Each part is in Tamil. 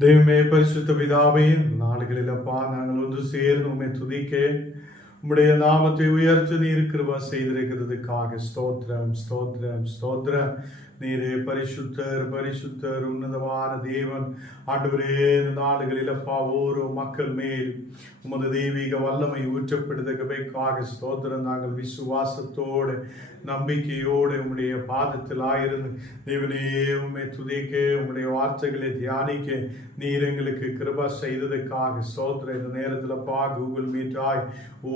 ദൈവമേ, പരിശുദ്ധ പിതാവേ, നാളുകളിലപ്പാ ഞങ്ങൾ ഒന്ന് சேர்ந்து உம்மை துதிக்க உம்முடைய நாமத்தை உயர்த்த நீர் கிருபை செய்திருக்கிறதுக்காக ஸ்தோத்திரம் ஸ்தோத்திரம் ஸ்தோத்திரம். நீரே பரிசுத்தர் பரிசுத்தர் உன்னதமான தேவன். ஆண்டவரே, இந்த நாடுகளில் அப்பா ஓரோ மக்கள் மேல் உமது தெய்வீக வல்லமை ஊற்றப்படுவதற்காக ஸ்தோத்திரம். நாங்கள் விசுவாசத்தோடு நம்பிக்கையோடு உம்முடைய பாதத்தில் ஆயிருந்து தேவனே உம்மை துதிக்க, உம்முடைய வார்த்தைகளை தியானிக்க நீர் எங்களுக்கு கிருபை செய்ததுக்காக ஸ்தோத்திரம். இந்த நேரத்தில் அப்பா கூகுள் மீட்டாய்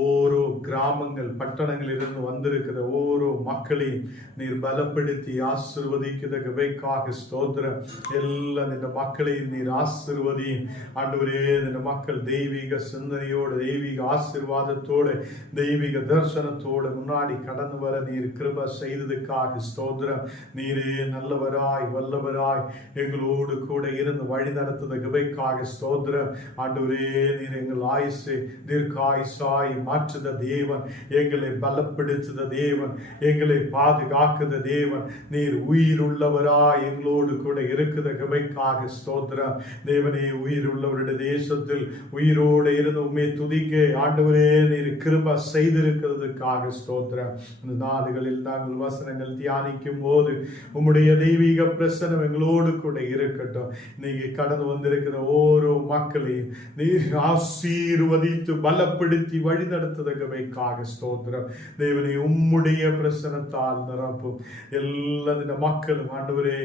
ஓரோ கிராமங்கள் பட்டணங்களிலிருந்து வந்திருக்கிற ஓரோ மக்களையும் நீர் பலப்படுத்தி ஆசீர்வதிக்கிறதுக்காக ஸ்தோத்திரம். எல்லாம் இந்த மக்களையும் நீர் ஆசீர்வதியும். ஆண்டவரே, இந்த மக்கள் தெய்வீக சிந்தனையோடு தெய்வீக ஆசீர்வாதத்தோடு தெய்வீக தரிசனத்தோடு முன்னாடி கடந்து வர நீர் கிருபை செய்ததுக்காக ஸ்தோத்திரம். நீரே நல்லவராய் வல்லவராய் எங்களோடு கூட இருந்து வழி நடத்துவதற்காக ஸ்தோத்திரம். ஆண்டவரே, நீர் எங்கள் ஆயுசை தீர்க்காயுசாய் மாற்றுத தேவன், எங்களை பலப்படுத்துத தேவன், எங்களை பாதுகாக்குத தேவன். நீர் உயிருள்ளவராய் எங்களோடு கூட இருக்குதற்காக ஸ்தோத்திரம். தேவனே, உயிருள்ளவருடைய தேசத்தில் உயிரோடு இருந்து உம்மை துதிக்க ஆண்டவரே நீர் கிருபை செய்திருக்கிறதுக்காக ஸ்தோத்திரம். இந்த நாடுகளில் நாங்கள் வசனங்கள் தியானிக்கும் போது உம்முடைய தெய்வீக பிரசனம் எங்களோடு கூட இருக்கட்டும். இன்னைக்கு கடந்து வந்திருக்கிற ஓரோ மக்களையும் நீர் ஆசீர்வதித்து பலப்படுத்தி வழி நடத்துவதற்காக ஸ்தோத்திரம். தேவனை உம்முடைய பிரசனத்தால் நிரப்பும். எல்லா மக்களும் ஆண்டவரே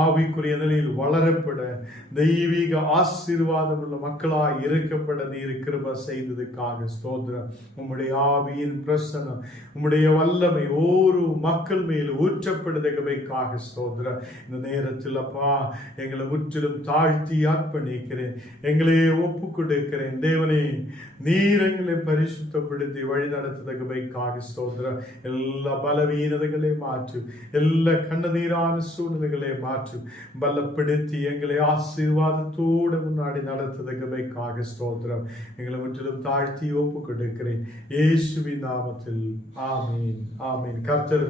ஆவிக்குரிய நிலையில் வளரப்பட தெய்வீக ஆசீர்வாதம் உள்ள மக்களாய் இருக்கப்பட நீர் கிருபை செய்ததுக்காக ஸ்தோத்திரம். உம்முடைய ஆவியின் பிரசனம் உம்முடைய வல்லமை ஓரோ மக்கள் மேல் ஊற்றப்படுவதற்காக ஸ்தோத்திரம். இந்த நேரத்தில் அப்பா எங்களை முற்றிலும் தாழ்த்தி அர்ப்பணிக்கிறேன், எங்களை ஒப்பு கொடுக்கிறேன். தேவனே, நீர் எங்களை பரிசுத்தப்படுத்தி வழி நடத்துவதற்காக ஸ்தோத்திரம். எல்லா பலவீனதைகளை மாற்றும், எல்லா கண்ணீரான சூழ்நிலைகளை மாற்றும், பலப்படுத்தி எங்களை ஆசீர்வாதத்தோடு முன்னாடி நடத்துவதற்காக ஸ்தோத்திரம். எங்களை முற்றிலும் தாழ்த்தி ஒப்பு கொடுக்கிறேன் இயேசுவின் நாமத்தில். ஆமீன் ஆமீன். கர்த்தர்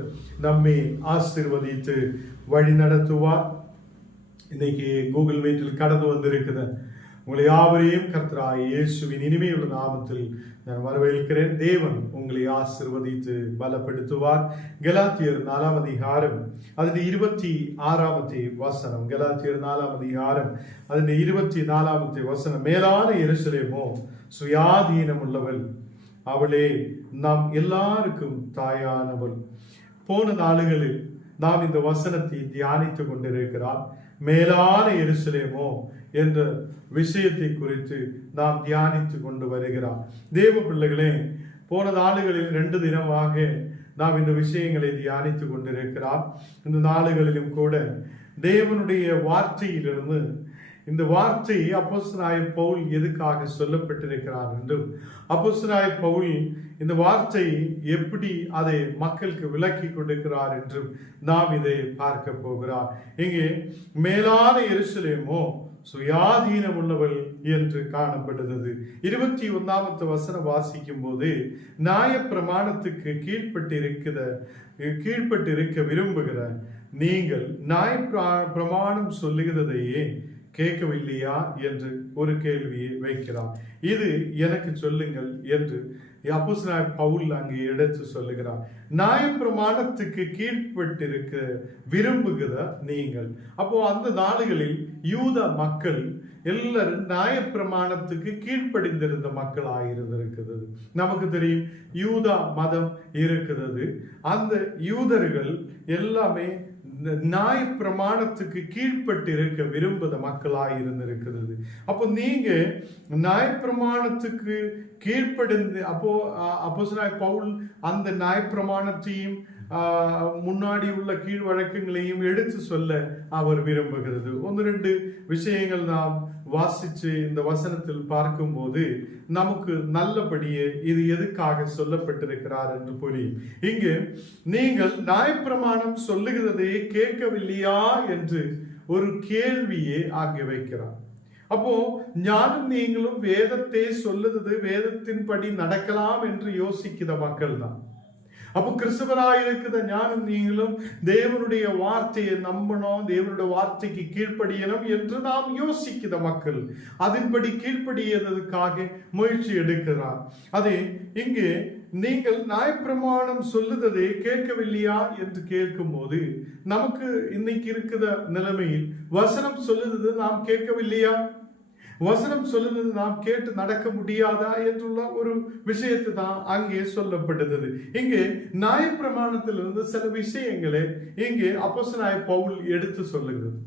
நம்மை ஆசீர்வதித்து வழி நடத்துவார். இன்னைக்கு கூகுள் மீட்டில் கடந்து வந்திருக்கிற உங்களை யாவரையும் கர்த்தராய் இயேசுவின் இனிமையுள்ள நாமத்தில் நான் வரவேற்கிறேன். தேவன் உங்களை ஆசீர்வதித்து பலப்படுத்துவார். கலாத்தியர் 4 அதிகாரம் அதில் 26 வசனம். கலாத்தியர் 4 அதிகாரம் அதில் 24 வசனம். மேலான எருசலேமோ சுயாதீனம் உள்ளவள், அவளே நாம் எல்லாருக்கும் தாயானவள். போன நாளுகளில் நாம் இந்த வசனத்தை தியானித்துக் கொண்டிருக்கிறார். மேலான எருசலேமோ என்ற விஷயத்தை குறித்து நாம் தியானித்து கொண்டு வருகிறார். தேவ பிள்ளைகளே, போன நாளுகளில் 2 தினமாக நாம் இந்த விஷயங்களை தியானித்து கொண்டிருக்கிறார். இந்த நாளுகளிலும் கூட தேவனுடைய வார்த்தையிலிருந்து இந்த வார்த்தை அப்போஸ்தலனாகிய பவுல் எதுக்காக சொல்லப்பட்டிருக்கிறார் என்றும், அப்போஸ்தலனாகிய பவுல் இந்த வார்த்தை எப்படி அதை மக்களுக்கு விளக்கி கொடுக்கிறார் என்றும் நாம் இதை பார்க்க போகிறார். இங்கே மேலான எருசலேமோ சுயாதீனம் உள்ளவள் என்று காணப்படுகிறது. 21 வசனம் வாசிக்கும் போது, நியாய பிரமாணத்துக்கு கீழ்பட்டிருக்க விரும்புகிற நீங்கள் நியாய பிரமாணம் சொல்லுகிறதையே கேட்கவில்லையா என்று ஒரு கேள்வியை வைக்கிறார். இது எனக்கு சொல்லுங்கள் என்று அப்போஸ்தலனாகிய பவுல் அங்கே எடுத்து சொல்லுகிறார். நியாயப்பிரமாணத்துக்கு கீழ்பட்டிருக்க விரும்புகிற நீங்கள். அப்போ அந்த நாடுகளில் யூத மக்கள் எல்லாரும் நியாயப்பிரமாணத்துக்கு கீழ்ப்படிந்திருந்த மக்கள் ஆகியிருந்திருக்கிறது. நமக்கு தெரியும், யூதா மதம் இருக்கிறது. அந்த யூதர்கள் எல்லாமே நியாய பிரமாணத்துக்கு கீழ்பட்டு இருக்க விரும்புத மக்களாய் இருந்திருக்கிறது. அப்போ நீங்க நியாய பிரமாணத்துக்கு கீழ்ப்படிந்து அப்போஸ்தலனாகிய பவுல் அந்த நியாய பிரமாணத்தையும் முன்னாடி உள்ள கீழ் வழக்கங்களையும் எடுத்து சொல்ல அவர் விரும்புகிறது. 1-2 விஷயங்கள் நாம் வாசிச்சு இந்த வசனத்தில் பார்க்கும்போது நமக்கு நல்லபடியே இது எதுக்காக சொல்லப்பட்டிருக்கிறார் என்று புரியும். இங்கு நீங்கள் நியாயப்பிரமாணம் சொல்லுகிறதையே கேட்கவில்லையா என்று ஒரு கேள்வியை ஆகி வைக்கிறார். அப்போ ஞானம் நீங்களும் வேதத்தை சொல்லுறது வேதத்தின்படி நடக்கலாம் என்று யோசிக்கிற மக்கள் தான். அப்போ கிறிஸ்தவராயிருக்கிற ஞானம் நீங்களும் தேவனுடைய வார்த்தையை நம்பணும், தேவனுடைய வார்த்தைக்கு கீழ்ப்படியணும் என்று நாம் யோசிக்கிற மக்கள் அதன்படி கீழ்ப்படியதற்காக முயற்சி எடுக்கிறார். அதே இங்கே நீங்கள் நியாயப்பிரமாணம் சொல்லுவதை கேட்கவில்லையா என்று கேட்கும் போது நமக்கு இன்னைக்கு இருக்கிற நிலைமையில் வசனம் சொல்லுவது நாம் கேட்கவில்லையா, வசனம் சொல்லுவது நாம் கேட்டு நடக்க முடியாதா என்றுள்ள ஒரு விஷயத்தை தான் அங்கே சொல்லப்பட்டது. இங்கே நியாயப்பிரமாணத்திலிருந்து சில விஷயங்களை இங்கே அப்போஸ்தலனாகிய பவுல் எடுத்து சொல்லுகிறது.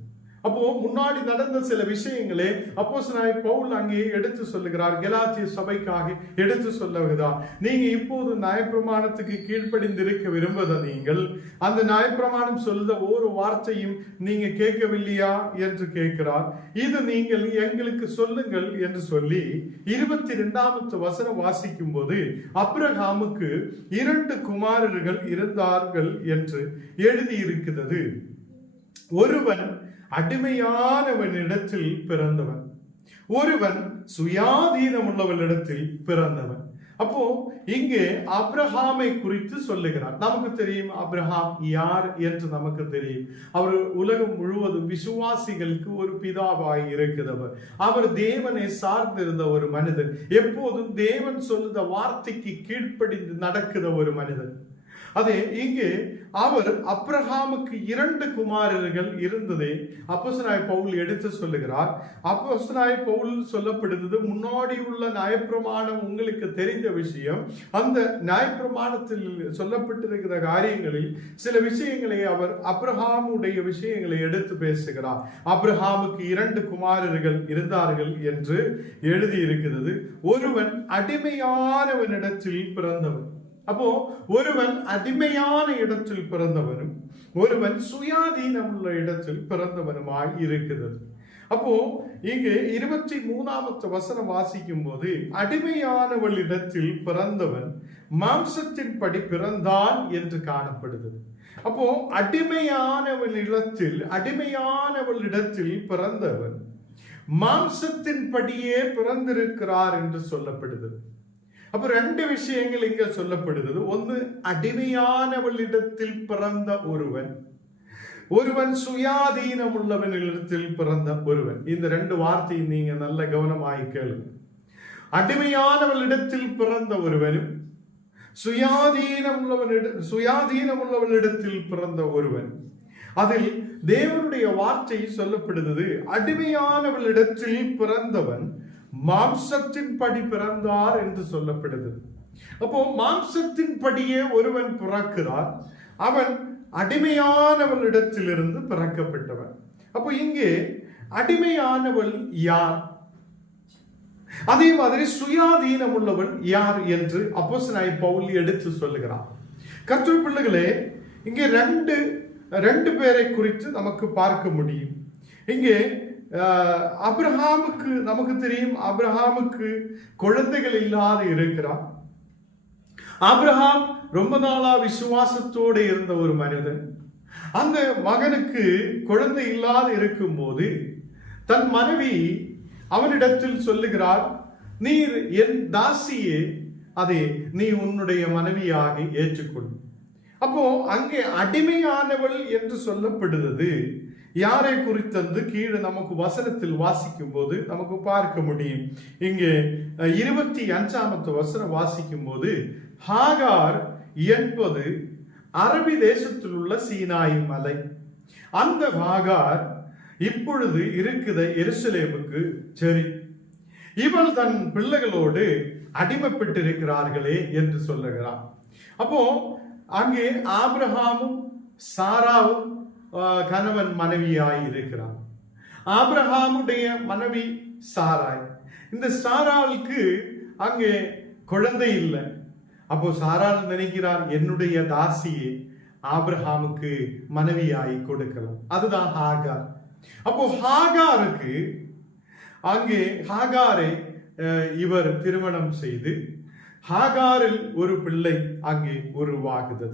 அப்போ முன்னாடி நடந்த சில விஷயங்களே அப்போஸ்தலனாகிய பவுல் அங்கே எடுத்து சொல்லுகிறார், கலாத்திய சபைக்காக எடுத்து சொல்லுகிறார். நீங்க இப்போது நியாயப்பிரமாணத்துக்கு கீழ்ப்படிந்திருக்க விரும்புவத நீங்கள் அந்த நியாயப்பிரமாணம் சொல்லுத ஒரு வார்த்தையும் நீங்க கேட்கவில்லையா என்று கேட்கிறார். இது நீங்கள் எங்களுக்கு சொல்லுங்கள் என்று சொல்லி 22வது வசனம் வாசிக்கும் போது ஆபிரகாமுக்கு 2 குமாரர்கள் இருந்தார்கள் என்று எழுதியிருக்கிறது. ஒருவன் அடிமையானவனிடத்தில் பிறந்தவன், ஒருவன் சுயாதீனம் உள்ளவனிடத்தில் பிறந்தவன். அப்போ இங்கே ஆபிரகாமை குறித்து சொல்லுகிறார். நமக்கு தெரியும் ஆபிரகாம் யார் என்று நமக்கு தெரியும். அவர் உலகம் முழுவதும் விசுவாசிகளுக்கு ஒரு பிதாவாய் இருக்கிறவர். அவர் தேவனை சார்ந்திருந்த ஒரு மனிதன், எப்போதும் தேவன் சொல்லுத வார்த்தைக்கு கீழ்ப்படிந்து நடக்கிற ஒரு மனிதன். அதே இங்கே அவர் ஆபிரகாமுக்கு 2 குமாரர்கள் இருந்ததை அப்போஸ்தலனாகிய பவுல் எடுத்து சொல்லுகிறார். அப்போஸ்தலனாகிய பவுல் சொல்லப்படுகிறது, முன்னாடி உள்ள நியாயப்பிரமாணம் உங்களுக்கு தெரிந்த விஷயம். அந்த நியாயப்பிரமாணத்தில் சொல்லப்பட்டிருக்கிற காரியங்களில் சில விஷயங்களை அவர் ஆபிரகாமுடைய விஷயங்களை எடுத்து பேசுகிறார். ஆபிரகாமுக்கு 2 குமாரர்கள் இருந்தார்கள் என்று எழுதியிருக்கிறது. ஒருவன் அடிமையானவனிடத்தில் பிறந்தவன். அப்போ ஒருவன் அடிமையான இடத்தில் பிறந்தவனும் ஒருவன் சுயாதீனம் உள்ள இடத்தில் பிறந்தவனுமாய் இருக்கிறது. அப்போ இங்கே 23வது வசனம் வாசிக்கும் போது அடிமையானவளிடத்தில் பிறந்தவன் மாம்சத்தின் படி பிறந்தான் என்று காணப்படுகிறது. அப்போ அடிமையானவளிடத்தில் பிறந்தவன் மாம்சத்தின் படியே பிறந்திருக்கிறார் என்று சொல்லப்படுகிறது. அப்ப 2 விஷயங்கள் இங்க சொல்லப்படுகிறது. ஒன்று, அடிமையானவளிடத்தில் பிறந்த ஒருவன் சுயாதீனம் உள்ளவனிடத்தில் பிறந்த ஒருவன். இந்த 2 வார்த்தையை நீங்க நல்ல கவனமாய் கேளுங்க. அடிமையானவளிடத்தில் பிறந்த ஒருவனும் சுயாதீனம் உள்ளவனிடத்தில் பிறந்த ஒருவன். அதில் தேவனுடைய வார்த்தை சொல்லப்படுகிறது, அடிமையானவளிடத்தில் பிறந்தவன் மாம்சத்தின் படி பிறந்தார் என்று சொல்லப்படுகிறது. அப்போ மாம்சத்தின் படியே ஒருவன் பிறக்கிறார், அவன் அடிமையானவளிடத்திலிருந்து பிறக்கப்பட்டவன். அப்போ இங்கே அடிமையானவள் யார், அதே மாதிரி சுயாதீனம் உள்ளவள் யார் என்று அப்போஸ்தலனாகிய பவுல் எடுத்து சொல்லுகிறார். கர்த்தருடைய பிள்ளைகளே, இங்கே ரெண்டு பேரை குறித்து நமக்கு பார்க்க முடியும். இங்கே ஆபிரகாமுக்கு நமக்கு தெரியும், ஆபிரகாமுக்கு குழந்தைகள் இல்லாத இருக்கிறார். ஆபிரகாம் ரொம்ப நாளா விசுவாசத்தோடு இருந்த ஒரு மனிதன். அந்த மகனுக்கு குழந்தை இல்லாத இருக்கும் போது தன் மனைவி அவனிடத்தில் சொல்லுகிறார், நீர் என் தாசியே, அதை நீ உன்னுடைய மனைவியாக ஏற்றுக்கொள். அப்போ அங்கே அடிமையானவள் என்று சொல்லப்படுகிறது யாரை குறித்தது கீழே நமக்கு வசனத்தில் வாசிக்கும் போது நமக்கு பார்க்க முடியும். இங்கே 25வது வசனம் வாசிக்கும் போது, ஹாகார் என்பது அரபி தேசத்தில் உள்ள சீனாய் மலை. அந்த ஹாகார் இப்பொழுது இருக்கிற எருசலேமுக்கு சரி, இவள் தன் பிள்ளைகளோடு அடிமைப்பட்டிருக்கிறார்களே என்று சொல்லுகிறார். அப்போ அங்கே ஆபிரகாமும் சாராவும் கணவன் மனைவியாய் இருக்கிறார். ஆபிரகாமுடைய மனைவி சாராய். இந்த சாராளுக்கு அங்கே குழந்தை இல்லை. அப்போ சாராள் நினைக்கிறார், என்னுடைய தாசியை ஆபிரகாமுக்கு மனைவியாய் கொடுக்கலாம். அதுதான் ஹாகார். அப்போ ஹாகாருக்கு அங்கே ஹாகாரை இவர் திருமணம் செய்து ஹாகாரில் ஒரு பிள்ளை அங்கே உருவாகுது.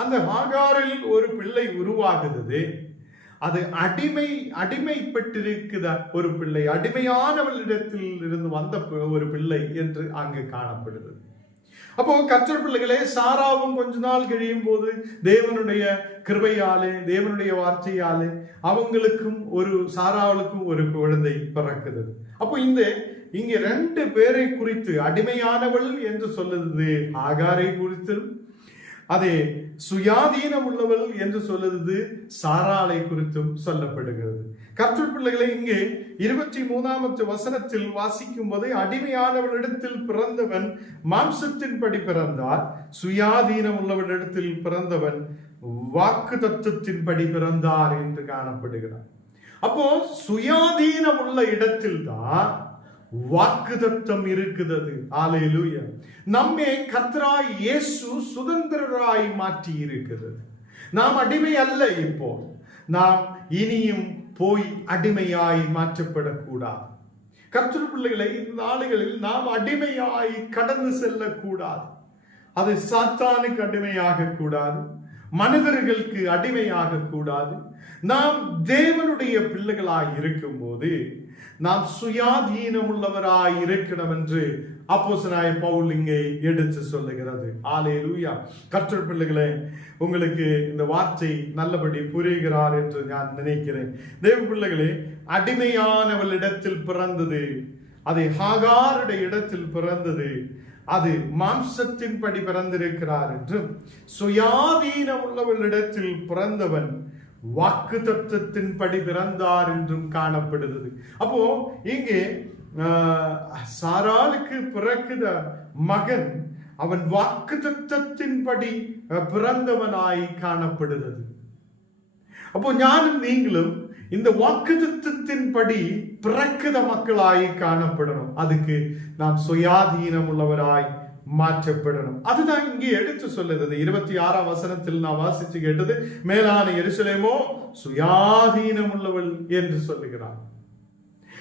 அந்த ஹாகாரில் ஒரு பிள்ளை உருவாகுது. அது அடிமைப்பட்டிருக்கிற ஒரு பிள்ளை, அடிமையானவளிடத்தில் இருந்து வந்த ஒரு பிள்ளை என்று அங்கு காணப்படுது. அப்போ கர்த்தர் பிள்ளைகளே, சாராவும் கொஞ்ச நாள் கழியும் போது தேவனுடைய கிருபையாலே, தேவனுடைய வார்த்தையாலே அவங்களுக்கும் சாராவுக்கும் ஒரு குழந்தை பிறக்குது. அப்போ இங்க 2 பேரை குறித்து, அடிமையானவள் என்று சொல்லுது ஆகாரை குறித்து, அதே சுயாதீனம் உள்ளவள் என்று சொல்லுது சாராளை குறித்தும் சொல்லப்படுகிறது. கர்த்தர் பிள்ளைகளை, இங்கே 23வது வசனத்தில் வாசிக்கும் போது, அடிமையானவளிடத்தில் பிறந்தவன் மாம்சத்தின்படி பிறந்தார், சுயாதீனம் உள்ளவளிடத்தில் பிறந்தவன் வாக்கு தத்துவத்தின்படி பிறந்தார் என்று காணப்படுகிறார். அப்போ சுயாதீனம் உள்ள இடத்தில் தான் வாக்குத்தத்தம் இருக்குது. ஹல்லேலூயா. நம்மை கர்த்தராய் இயேசு சுதந்திரராய் மாற்றி இருக்கிறது. நாம் அடிமை அல்ல. இப்போ நாம் இனியும் போய் அடிமையாய் மாற்றப்படக்கூடாது. கர்த்தர் பிள்ளைகளை, இந்த நாடுகளில் நாம் அடிமையாய் கடந்து செல்லக்கூடாது. அது சாத்தானுக்கு அடிமையாக கூடாது, மனிதர்களுக்கு அடிமையாக கூடாது. நாம் தேவனுடைய பிள்ளைகளாய் இருக்கும் போது நாம் சுயாதீனம் உள்ளவராய் இருக்கணும் என்று அப்போஸ்தலனாகிய பவுல் இங்கே எடுத்து சொல்லுகிறது. ஹல்லேலூயா. கர்த்தர் பிள்ளைகளே, உங்களுக்கு இந்த வார்த்தை நல்லபடி புரிகிறார் என்று நான் நினைக்கிறேன். தேவ பிள்ளைகளே, அடிமையானவளிடத்தில் பிறந்தது, அது ஹாகாருடைய இடத்தில் பிறந்தது, அது மாம்சத்தின்படி பிறந்திருக்கிறார் என்றும், சுயாதீனம் உள்ளவளிடத்தில் பிறந்தவன் வாக்கு தத்துவத்தின்படி பிறந்தார் என்றும் காணப்படுகிறது. அப்போ இங்கே சாராளுக்கு பிறக்குத மகன் அவன் வாக்கு தத்துவத்தின்படி பிறந்தவனாய் காணப்படுகிறது. அப்போ ஞானும் நீங்களும் இந்த வாக்கு தத்துவத்தின்படி பிறக்குத மக்களாய் காணப்படணும். அதுக்கு நாம் சுயாதீனம் உள்ளவராய் மாற்றப்படணும். அதுதான் இங்கே எடுத்து சொல்லுறது. 26ஆம் வசனத்தில் நான் வாசிச்சு கேட்டது, மேலான எருசலேமோ சுயாதீனம் உள்ளவள் என்று சொல்லுகிறார்.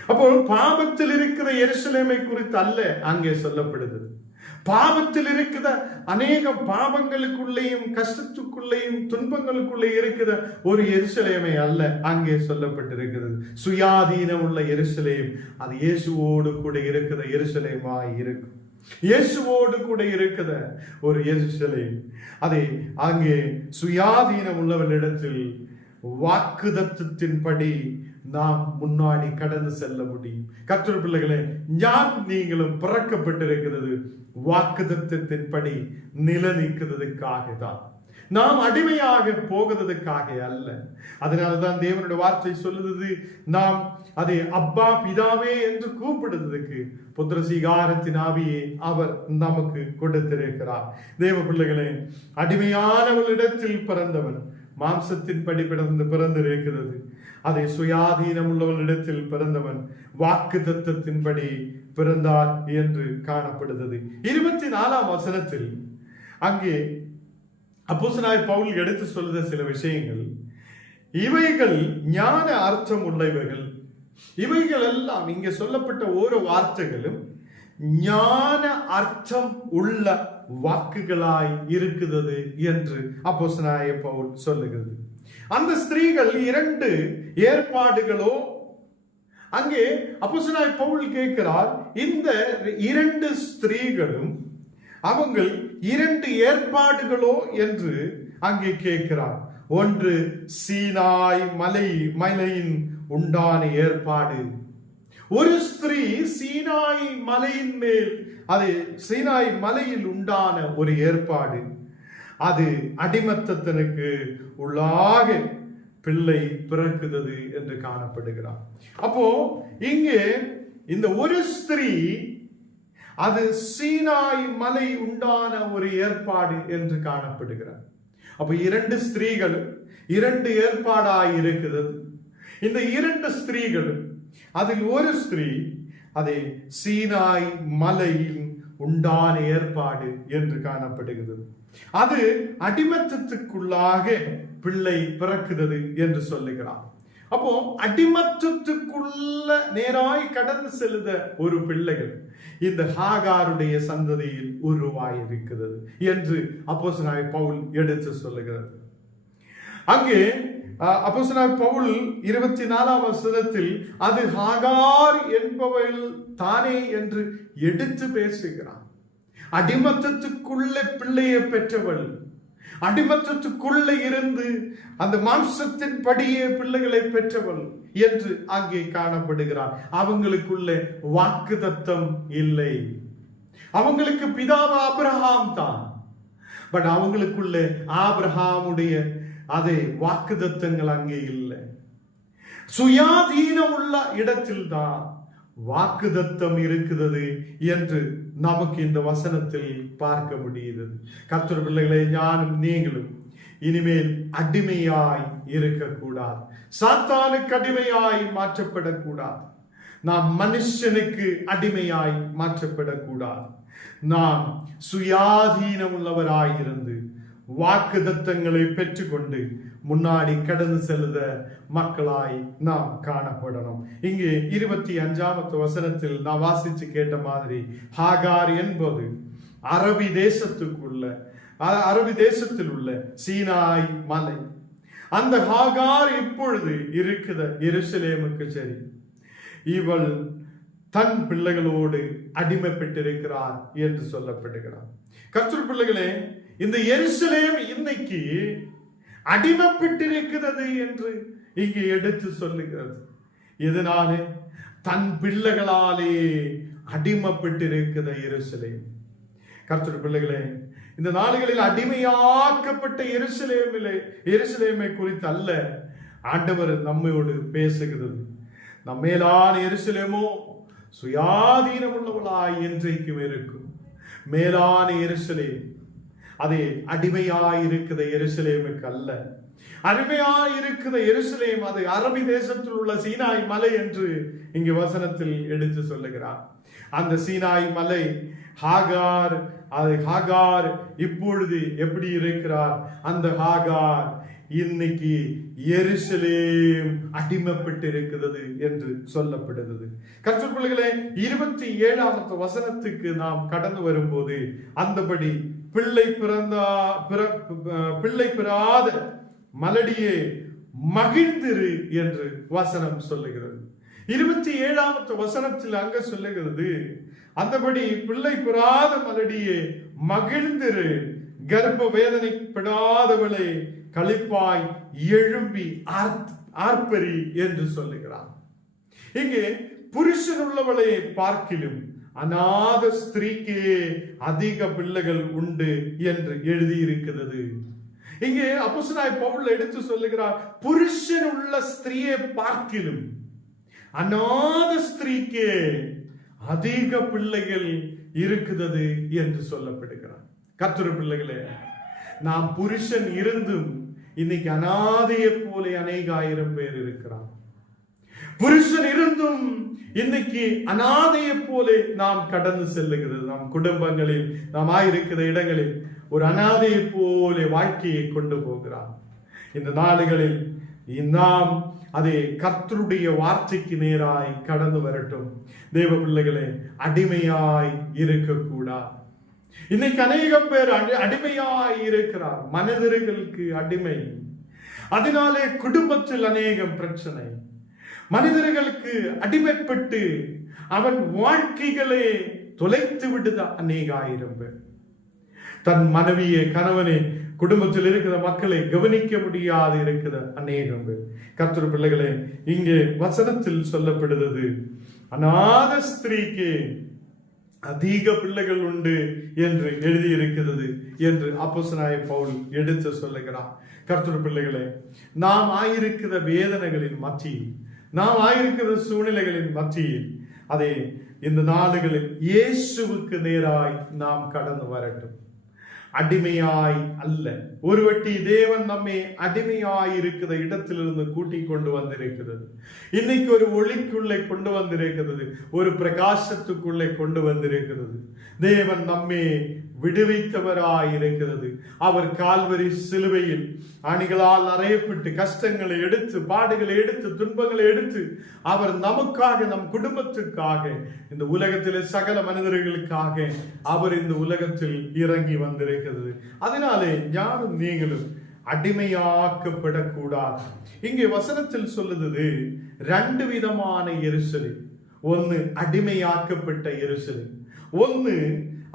அப்போ பாவத்தில் இருக்கிற எருசலேமை குறித்து அல்ல அங்கே சொல்லப்படுது. பாவத்தில் இருக்கிற அநேக பாவங்களுக்குள்ளேயும் கஷ்டத்துக்குள்ளேயும் துன்பங்களுக்குள்ளே இருக்கிற ஒரு எருசலேமை அல்ல அங்கே சொல்லப்பட்டிருக்கிறது. சுயாதீனம் உள்ள எருசலேம் அது இயேசுவோடு கூட இருக்கிற எருசலேமாய் இருக்கும். இயேசுவோடு கூட இருக்கிற ஒரு எருசலேம், அதை அங்கே சுயாதீனம் உள்ளவர்களிடத்தில் வாக்குத்தத்தத்தின்படி நாம் முன்னாடி கடந்து செல்ல முடியும். கர்த்தர் பிள்ளைகளே, ஞான் நீங்களும் பிறக்கப்பட்டிருக்கிறது வாக்குத்தத்தத்தின்படி நிலைநிற்கிறதுக்காக தான். நாம் அடிமையாக போகிறதுக்காக அல்ல. அதனாலதான் தேவனுடைய வார்த்தை சொல்லுது, நாம் அதை அப்பா பிதாவே என்று கூப்பிடுறதுக்கு புத்திரசீகாரத்தின் ஆவியை அவர் நமக்கு கொடுத்திருக்கிறார். தேவ பிள்ளைகளே, அடிமையானவளிடத்தில் பிறந்தவன் மாம்சத்தின்படி பிறந்திருக்கிறது, அதை சுயாதீனம் உள்ளவளிடத்தில் பிறந்தவன் வாக்கு தத்தத்தின்படி பிறந்தார் என்று காணப்படுகிறது. 24ஆம் வசனத்தில் அங்கே அப்போஸ்தலனாகிய பவுல் எடுத்து சொல்லுற சில விஷயங்கள், இவைகள் ஞான அர்த்தம் உள்ளவைகள். இவைகள் எல்லாம் இங்கே சொல்லப்பட்ட ஒரு வார்த்தைகளும் ஞான அர்த்தம் உள்ள வாக்குகளாய் இருக்குது என்று அப்போஸ்தலனாகிய பவுல் சொல்லுகிறது. அந்த ஸ்திரீகள் 2 ஏற்பாடுகளோ, அங்கே அப்போஸ்தலனாகிய பவுல் கேட்கிறார், இந்த 2 ஸ்திரீகளும் அவங்கள் 2 ஏற்பாடுகளோ என்று அங்கே கேட்கிறார். ஒன்று சீனாய் மலையின் உண்டான ஏற்பாடு. ஒரு ஸ்திரீ சீனாய் மலையின் மேல், அது சீனாய் மலையில் உண்டான ஒரு ஏற்பாடு, அது அடிமத்தத்திற்கு உள்ளாக பிள்ளை பிறக்குது என்று காணப்படுகிறார். அப்போ இங்கே இந்த ஒரு ஸ்திரீ அது சீனாய் மலை உண்டான ஒரு ஏற்பாடு என்று காணப்படுகிறார். அப்ப 2 ஸ்திரீகள் 2 ஏற்பாடாய் இருக்கிறது. இந்த 2 ஸ்திரீகளும், அதில் ஒரு ஸ்திரீ அதை சீனாய் மலையில் உண்டான ஏற்பாடு என்று காணப்படுகிறது. அது அடிமத்தத்துக்குள்ளாக பிள்ளை பிறக்குது என்று சொல்லுகிறார். அப்போ அடிமத்தத்துக்குள்ள நேராய் கடந்து செல்லுத ஒரு பிள்ளைகள் இந்த ஹாகாருடைய சந்ததியில் உருவாயிருக்கிறது என்று அப்போஸ்தலனாகிய பவுல் எடுத்து சொல்லுகிறது. அங்கே அப்போஸ்தலனாகிய பவுல் 24ஆம் வசனத்தில் அது ஹாகார் என்பவள் தானே என்று எடுத்து பேசுகிறார். அடிமத்தத்துக்குள்ள பிள்ளையை பெற்றவள், அடிமத்தத்துக்குள்ள இருந்து அந்த மாம்சத்தின் படியே பிள்ளைகளை பெற்றவள் என்று அங்கே காணப்படுகிறார். அவங்களுக்குள்ள வாக்குத்தத்தம் இல்லை. அவங்களுக்கு பிதாவா ஆபிரகாம் தான். பட் அவங்களுக்குள்ள ஆபிரகாமுடைய அதே வாக்குத்தத்தங்கள் அங்கே இல்லை. சுயாதீனம் உள்ள இடத்தில் தான் வாக்குத்தத்தம் இருக்கிறது என்று நமக்கு இந்த வசனத்தில் பார்க்க முடிகிறது. கர்த்தர் பிள்ளைகளை, ஞானும் நீங்களும் இனிமேல் அடிமையாய் இருக்கக்கூடாது. சாத்தானுக்கு அடிமையாய் மாற்றப்படக்கூடாது. நாம் மனுஷனுக்கு அடிமையாய் மாற்றப்படக்கூடாது. நாம் சுயாதீனம் உள்ளவராய் இருந்து வாக்குத்தத்தங்களை பெற்றுக்கொண்டு முன்னாடி கடந்து செல்லுத மக்களாய் நாம் காணப்படணும். இங்கே 25வது வசனத்தில் நான் வாசிச்சு கேட்ட மாதிரி, ஹாகார் என்பது அரபி தேசத்தில் உள்ள சீனாய் மலை. அந்த ஹாகார் இப்பொழுது இருக்கிற எருசலேமுக்கு சரி, இவள் தன் பிள்ளைகளோடு அடிமைப்பட்டிருக்கிறார் என்று சொல்லப்படுகிறார். கர்த்தர் பிள்ளைகளே, இந்த எருசலேம் இன்னைக்கு அடிமைப்பட்டிருக்கிறது என்று இங்கே எடுத்து சொல்லுகிறது. இதனாலே தன் பிள்ளைகளாலே அடிமைப்பட்டிருக்கிற எருசலேம். கர்த்தர் பிள்ளைகளே, இந்த நாடுகளில் அடிமையாக்கப்பட்ட எருசலேமை குறித்து அல்ல ஆண்டவர் நம்மோடு பேசுகிறது. நம் மேலான எருசலேமோ சுயாதீனம் உள்ளவளாய் என்றைக்கும் இருக்கும். மேலான எருசலேம் அதே அடிமையாயிருக்கிற எருசலேமுக்கு அல்ல. அடிமையாயிருக்கிற எருசலேம் அது அரபி தேசத்தில் உள்ள சீனாய் மலை என்று இங்கு வசனத்தில் எடுத்து சொல்லுகிறார். அந்த சீனாய் மலை ஹாகார், ஹாகார் இப்பொழுது எப்படி இருக்கிறார்? அந்த ஹாகார் இன்னைக்கு எருசலேம் அடிமைப்பட்டு இருக்கிறது என்று சொல்லப்படுகிறது. கர்த்தர் பிள்ளைகளே, 27வது வசனத்துக்கு நாம் கடந்து வரும்போது, அந்தபடி பிள்ளை பிறாத மலடியே மகிழ்ந்திரு என்று வசனம் சொல்லுகிறது. 27வது வசனத்தில் அங்க சொல்லுகிறது, அந்தபடி பிள்ளை பெறாத மலடியே மகிழ்ந்திரு, கர்ப்ப வேதனைப்படாதவளை களிப்பாய் எழும்பி ஆர்ப்பரி என்று சொல்லுகிறார். இங்கே புருஷன் உள்ளவளை பார்க்கிலும் அநாத ஸ்திரீக்கே அதிக பிள்ளைகள் உண்டு என்று எழுதியிருக்கிறது. இங்கே அப்போஸ்தலனாகிய பவுல் எடுத்து சொல்லுகிறார், புருஷன் உள்ள ஸ்திரீயை பார்க்கிலும் அநாத ஸ்திரீக்கே அதிக பிள்ளைகள் இருக்கிறது என்று சொல்லப்படுகிறார். கர்த்தர் பிள்ளைகளே, நாம் புருஷன் இருந்தும் இன்னைக்கு அநாதையை போல அநேக ஆயிரம் பேர் இருக்கிறார். புருஷன் இருந்தும் இன்னைக்கு அநாதையை போல நாம் கடந்து செல்லுகிறது. நம் குடும்பங்களில் நாம் ஆயிருக்கிற இடங்களில் ஒரு அநாதையை போல வாழ்க்கையை கொண்டு போகிறார். இந்த நாடுகளில் நாம் அதே கர்த்தருடைய வார்த்தைக்கு நேராய் கடந்து வரட்டும். தேவ பிள்ளைகளே, அடிமையாய் இருக்கக்கூடாது. இன்னைக்கு அநேகம் பேர் அடிமையாய் இருக்கிறார், மனிதர்களுக்கு அடிமை. அதனாலே குடும்பத்தில் அநேகம் பிரச்சனை. மனிதர்களுக்கு அடிமைப்பட்டு அவன் வாழ்க்கைகளே தொலைத்து விடுத அநேக ஆயிரம் பேர். தன் மனைவியை, கணவனை, குடும்பத்தில் இருக்கிற மக்களை கவனிக்க முடியாது இருக்கிற அநேகம் பேர். கர்த்தர் பிள்ளைகளே, இங்கே வசனத்தில் சொல்லப்படுகிறது, அநாத ஸ்திரீக்கு அதிக பிள்ளைகள் உண்டு என்று எழுதியிருக்கிறது என்று அப்போஸ்தலனாகிய பவுல் எடுத்து சொல்லுகிறார். கர்த்தர் பிள்ளைகளே, நாம் ஆயிருக்கிற வேதனைகளின் மத்தியில், நாம் ஆயிருக்கிற சூழ்நிலைகளின் மத்தியில் அதே இந்த நாடுகளில் இயேசுவுக்கு நேராய் நாம் கடந்து வரட்டும். அடிமையாய் அல்ல. ஒரு வட்டி தேவன் நம்மை அடிமையாய் இருக்கிற இடத்திலிருந்து கூட்டிக் கொண்டு வந்திருக்கிறது. இன்னைக்கு ஒரு ஒளிக்குள்ளே கொண்டு வந்திருக்கிறது, ஒரு பிரகாசத்துக்குள்ளே கொண்டு வந்திருக்கிறது. தேவன் நம்மை விடுவித்தவராய் இருக்கிறது. அவர் கால்வரி சிலுவையில் அணிகளால் அறையப்பட்டு கஷ்டங்களை எடுத்து, பாடுகளை எடுத்து, துன்பங்களை எடுத்து, அவர் நமக்காக, நம் குடும்பத்துக்காக, இந்த உலகத்திலே சகல மனிதர்களுக்காக அவர் இந்த உலகத்தில் இறங்கி வந்திருக்கிறது. அதனாலே ஞானும் நீங்களும் அடிமையாக்கப்படக்கூடாது. இங்கே வசனத்தில் சொல்லுது, 2 விதமான எருசலேம். ஒன்னு அடிமையாக்கப்பட்ட எருசலேம், ஒன்னு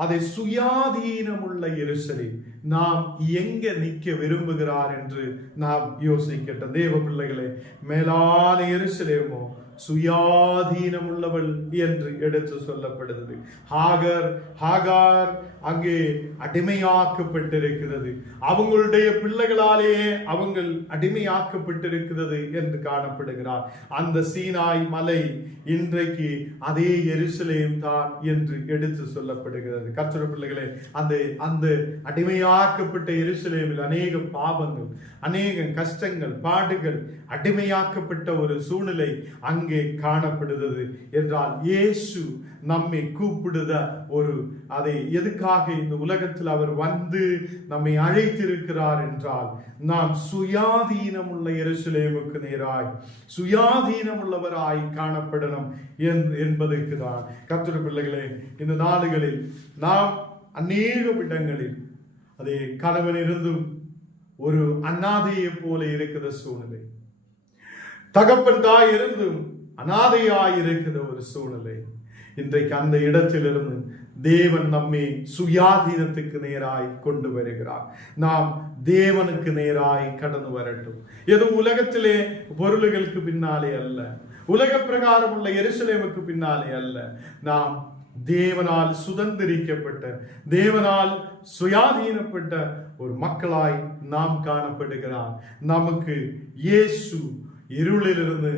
அதை சுயாதீனம் உள்ள எருசலேம் நாம் எங்க நிக்க விரும்புகிறார் என்று நாம் யோசிக்கட்டும். தேவ பிள்ளைகளே, மேலான எருசலேமோ சுயாதீனம் உள்ளவள் என்று எடுத்து சொல்லப்படுகிறது. ஹாகார் அங்கே அடிமையாக்கப்பட்டிருக்கிறது. அவங்களுடைய பிள்ளைகளாலேயே அவங்கள் அடிமையாக்கப்பட்டிருக்கிறது என்று காணப்படுகிறார். அந்த சீனாய் மலை இன்றைக்கு அதே எருசலேம் தான் என்று எடுத்து சொல்லப்படுகிறது. கர்த்தருடைய பிள்ளைகளே, அந்த அடிமையாக்கப்பட்ட எருசலேமில் அநேக பாவங்கள், அநேக கஷ்டங்கள், பாடுகள், அடிமையாக்கப்பட்ட ஒரு சூழ்நிலை அங்கே காணப்படுகிறது. என்றால் இயேசு நம்மை கூப்பிடுத அதை எதுக்காக இந்த உலகத்தில் அவர் வந்து நம்மை அழைத்திருக்கிறார் என்றால், நாம் சுயாதீனம் உள்ள எருசலேமுக்கு நேராய் சுயாதீனம் உள்ளவராய் காணப்படணும் என்பதற்கு தான். கர்த்தருடைய பிள்ளைகளே, இந்த நாடுகளில் நாம் அநேக இடங்களில் அதே கணவன் இருந்தும் ஒரு அநாதையை போல இருக்கிற சூழ்நிலை, தகப்பன் தாய் இருந்தும் அநாதையாய் இருக்கிற ஒரு சூழ்நிலை. இன்றைக்கு அந்த இடத்திலிருந்து தேவன் நம்மை சுயாதீனத்துக்கு நேராய் கொண்டு வருகிறார். நாம் தேவனுக்கு நேராய் கடந்து வரட்டும். ஏதோ உலகத்திலே பொருள்களுக்கு பின்னாலே அல்ல, உலக பிரகாரம் உள்ள எருசலேமுக்கு பின்னாலே அல்ல. நாம் தேவனால் சுதந்திரிக்கப்பட்ட, தேவனால் சுயாதீனப்பட்ட ஒரு மக்களாய் நாம் காணப்படுகிறார். நமக்கு இயேசு இருளிலிருந்து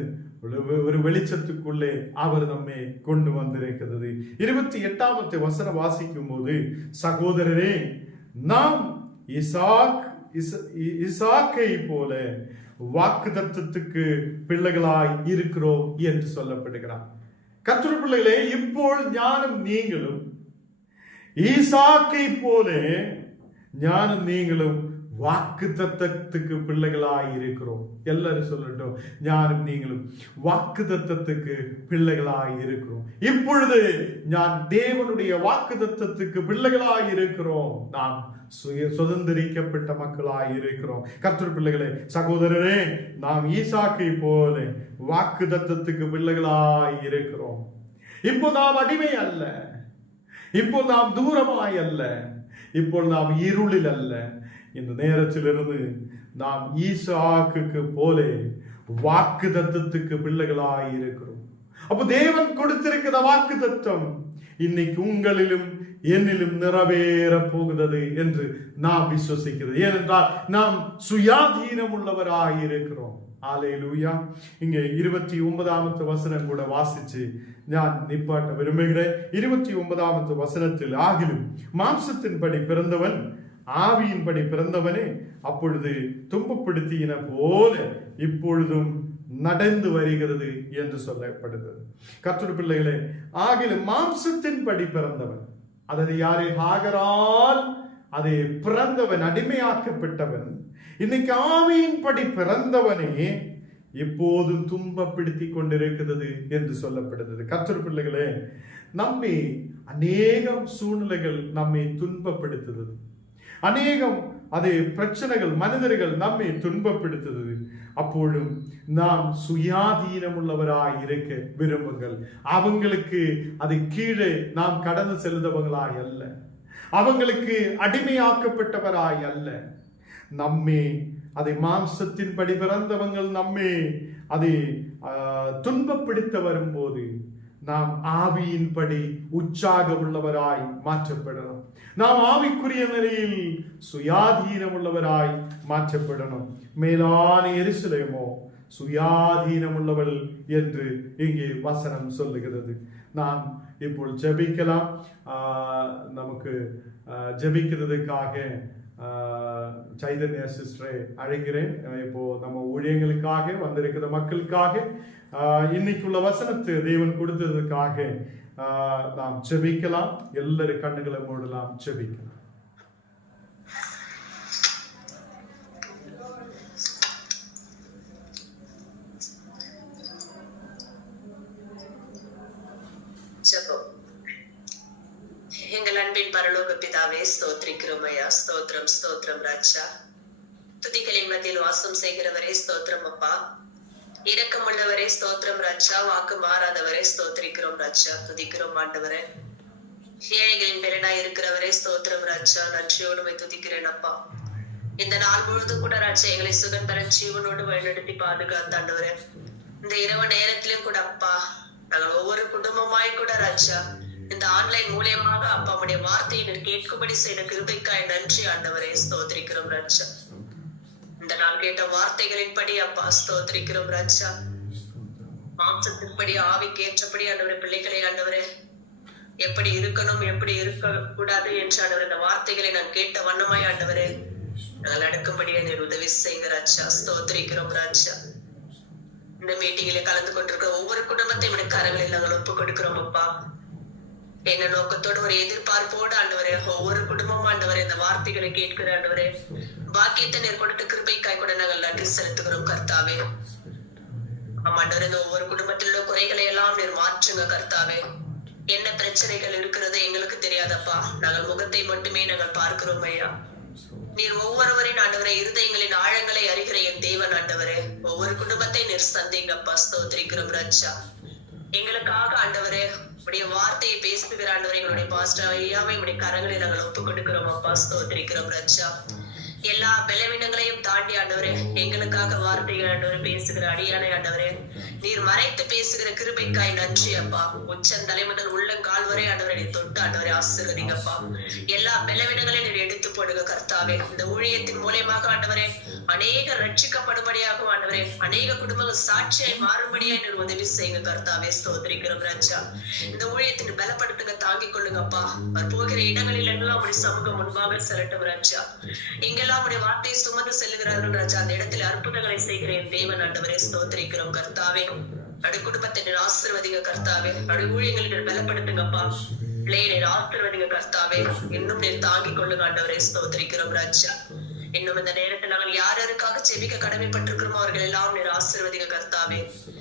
ஒரு வெளிச்சத்துக்குள்ளே அவர் நம்மை கொண்டு வந்திருக்கிறது. 28வது வசனம் வாசிக்கும் போது, சகோதரரே, நாம் இசாக்கை போல வாக்குத்தத்தத்துக்கு பிள்ளைகளாய் இருக்கிறோம் என்று சொல்லப்படுகிறார். கர்த்தருடைய பிள்ளைகளே, இப்போ ஞானம் நீங்களும் ஈசாக்கை போல ஞானம் நீங்களும் வாக்குத்தத்தத்துக்கு பிள்ளைகளாய் இருக்கிறோம். எல்லாரும் சொல்லட்டும், ஞானம் நீங்களும் வாக்குத்தத்தத்துக்கு பிள்ளைகளாய் இருக்கிறோம். இப்பொழுது நான் தேவனுடைய வாக்குத்தத்தத்துக்கு பிள்ளைகளாய் இருக்கிறோம். நாம் சுதந்திரிக்கப்பட்ட மக்களாய் இருக்கிறோம். கர்த்தருடைய பிள்ளைகளே, சகோதரரே, நாம் ஈசாக்கை போல வாக்குத்தத்தத்துக்கு பிள்ளைகளாய் இருக்கிறோம். இப்போ நாம் அடிமை அல்ல, இப்போ நாம் தூரமாய் அல்ல, இப்போ நாம் இருளில் அல்ல. இந்த நேரத்திலிருந்து நாம் ஈசாக்குக்கு போல வாக்குத்தத்தத்துக்கு பிள்ளைகளாய் இருக்கிறோம். அப்போ தேவன் கொடுத்திருக்கிற வாக்குத்தத்தம் இன்னைக்கு உங்களிலும் என்னிலும் நிறைவேற போகிறது என்று நாம் விசுவசிக்கிறது. ஏனென்றால் நாம் சுயாதீனம் உள்ளவராய் இருக்கிறோம். அல்லேலூயா. இங்கே 29வது வசனம் கூட வாசிச்சு நான் நிப்பாட்ட விரும்புகிறேன். 29வது வசனத்தில், ஆகிலும் மாம்சத்தின்படி பிறந்தவன் ஆவியின்படி பிறந்தவனே அப்பொழுது துன்பப்படுத்தின போல இப்பொழுதும் நடந்து வருகிறது என்று சொல்லப்படுகிறது. கர்த்தருடைய பிள்ளைகளே, ஆகிலும் மாம்சத்தின்படி பிறந்தவன், அதாவது யாரை? ஹாகரால் அதை பிறந்தவன், அடிமையாக்கப்பட்டவன். இன்னைக்கு ஆவியின்படி பிறந்தவனே இப்போதும் துன்பப்படுத்தி கொண்டிருக்கிறது என்று சொல்லப்படுகிறது. கர்த்தருடைய பிள்ளைகளே, நம்மை அநேகம் சூழ்நிலைகள் நம்மை துன்பப்படுத்துகிறது. அநேகம் அதே பிரச்சனைகள், மனிதர்கள் நம்மை துன்பப்படுத்துகிறது. அப்பொழுதும் நாம் சுயாதீனம் உள்ளவராய் இருக்க விரும்புங்கள். அவங்களுக்கு அதை கீழே நாம் கடந்து செல்லுதவங்களாய் அல்ல, அவங்களுக்கு அடிமையாக்கப்பட்டவராய் அல்ல. நம்மை அதை மாம்சத்தின்படி பிறந்தவங்கள் நம்மை அதை துன்பப்படுத்த வரும்போது நாம் ஆவியின்படி உற்சாகம் உள்ளவராய் மாற்றப்படணும். நாம் ஆவிக்குரிய நிலையில் சுயாதீனம் உள்ளவராய் மாற்றப்படணும். மேலான எருசலேமோ சுயாதீனம் உள்ளவள் என்று இங்கே வசனம் சொல்லுகிறது. நாம் இப்போ ஜெபிக்கலாம். நமக்கு ஜெபிக்கிறதுக்காக சைதன்யா சிஸ்டரை அழைக்கிறேன். இப்போ நம்ம ஊழியங்களுக்காக வந்திருக்கிற மக்களுக்காக இன்னைக்குள்ள வசனத்தை தேவன் கொடுத்ததுக்காக நாம் ஜெபிக்கலாம். எல்லாரும் கண்ணுகளை மூடலாம், ஜெபிக்கலாம். எங்கள் அன்பின் பரலோக பிதாவே, ஸ்தோத்திரிக்கிறோம் ஐயா. ஸ்தோத்திரம், ஸ்தோத்திரம் ராஜா. துதிகளின் மத்தியில் வாசம் செய்கிறவரே ஸ்தோத்திரம் அப்பா. இரக்கமுள்ளவரே ஸ்தோத்திரம் ராஜா. வாக்கு மாறாதவரே ஸ்தோத்திரிக்கிறோம் ராஜா. துதிக்கிறோம் ஆண்டவரே. ஏழைகளின் பெலனாய் இருக்கிறவரே ஸ்தோத்திரம் ராஜா. நன்றியோடு துதிக்கிறேன் அப்பா. இந்த நாள் முழுதும் கூட ராஜா எங்களை சுகம் பெற ஜீவனோடு வழிநடத்தி பாதுகாத்து ஆண்டவரே, இந்த இரவு நேரத்திலும் கூட அப்பா நாங்கள் ஒவ்வொரு குடும்பமாய் கூட ராஜா இந்த ஆன்லைன் மூலியமாக அப்பா உடைய வார்த்தையை கேட்கும்படி செய்த கிருபைக்காய் நன்றி ஆண்டவரே. ஸ்தோத்திரிக்கிறோம் ராஜா. இந்த நாள் கேட்ட வார்த்தைகளின்படி அப்பா ஸ்தோத்திரிக்கிறோம் ராஜா. மாம்சத்தின்படி ஆவிக்கு ஏற்றபடி ஆண்டவரே பிள்ளைகளை ஆண்டவரே எப்படி இருக்கணும் எப்படி இருக்க கூடாது என்று ஆண்டவர் இந்த வார்த்தைகளை நான் கேட்ட வண்ணமாய் ஆண்டவரே நாங்கள் நடக்கும்படியா நீர் உதவி செய்யுங்க ராஜா. ஸ்தோத்திரிக்கிறோம் ராஜா. இந்த மீட்டிங்ல கலந்து கொண்டிருக்கிற ஒவ்வொரு குடும்பத்தையும் விட கரங்களில் நாங்கள் ஒப்பு கொடுக்கிறோம் அப்பா. என்ன நோக்கத்தோடு ஒரு எதிர்பார்ப்போடு ஆண்டவரே ஒவ்வொரு குடும்பமும் ஆண்டவரே இந்த வார்த்தைகளை கேட்கிற ஆண்டவரே பாக்கியத்தை நீர் கொடுத்த கிருபைக்காய் கூட நாங்கள் நன்றி செலுத்துகிறோம் கர்த்தாவே. ஆமாண்டவர் இந்த ஒவ்வொரு குடும்பத்தில் உள்ள குறைகளை எல்லாம் நீர் மாற்றுங்க கர்த்தாவே. என்ன பிரச்சனைகள் இருக்கிறது எங்களுக்கு தெரியாதப்பா, நாங்கள் முகத்தை மட்டுமே நாங்கள் பார்க்கிறோம் ஐயா. நீர் ஒவ்வொருவரின் ஆண்டவரை இருதயங்களின் ஆழங்களை அறிகிற என் தேவன் ஆண்டவரே ஒவ்வொரு குடும்பத்தை நீர் சந்திங்கப்பா. ஸ்தோத்திரிக்கிறோம் ராஜா. எங்களுக்காக ஆண்டவரே உடைய வார்த்தையை பேசுகிற ஆண்டவரை எங்களுடைய பாஸ்டர் ஐயாவை உடைய கரங்களை நாங்கள் ஒப்புக் கொடுக்கிறோம் அப்பா. ஸ்தோத்திரிக்கிறோம் ராஜா. எல்லா பலவீனங்களையும் தாண்டி ஆண்டவரே எங்களுக்காக வார்த்தைகள் ஆண்டவரை பேசுகிற அடியானை ஆண்டவரே நீர் மறைத்து பேசுகிற கிருபைக்காய் நன்றி அப்பா. உச்சந்தலை முதல் உள்ளங்கால் வரை ஆண்டவரை தொட்டு ஆண்டவரை ஆசீர்வதிங்கப்பா. எல்லா பலவீனங்களையும் நீர் எடுத்து போடுங்க கர்த்தாவே. இந்த ஊழியத்தின் மூலியமாக ஆண்டவரே அநேக ரட்சிக்கப்படும்படியாகும் ஆண்டவரே அநேக குடும்பங்கள் சாட்சியாய் மாறும்படியாய் நீர் உதவி செய்யுங்க கர்த்தாவே. ஸ்தோத்திரிக்கிறோம் ராஜா. இந்த ஊழியத்தின் பலப்படுத்துங்க, தாங்கிக் கொள்ளுங்கப்பா. அவர் போகிற இடங்களில் எல்லாம் உடைய சமூகம் முன்பாக செல்லட்டும் ராஜா. இங்கெல்லாம் உடைய வார்த்தையை சுமந்து செல்லுகிறார்கள் ராஜா. அந்த இடத்தில் அற்புதங்களை செய்கிறேன் தேவன் ஆண்டவரே. ஸ்தோத்திரிக்கிறோம் கர்த்தாவே. அடு குடும்பத்தை ஆசீர்வதிங்க கர்த்தாவே. அடு ஊழியங்களை பலப்படுத்துங்கப்பா. பிள்ளையை ஆசீர்வதிங்க கர்த்தாவே. இன்னும் நீர் தாங்கிக் கொள்ளுங்க ஆண்டவரே. ஸ்தோத்திரிக்கிறோம் ராஜா. இன்னும் இந்த நேரத்தில் நாங்கள் யார் யாருக்காக செபிக்க கடமைப்பட்டிருக்கிறோமோ அவர்கள் எல்லாம் நீர் ஆசீர்வதிங்க கர்த்தாவே.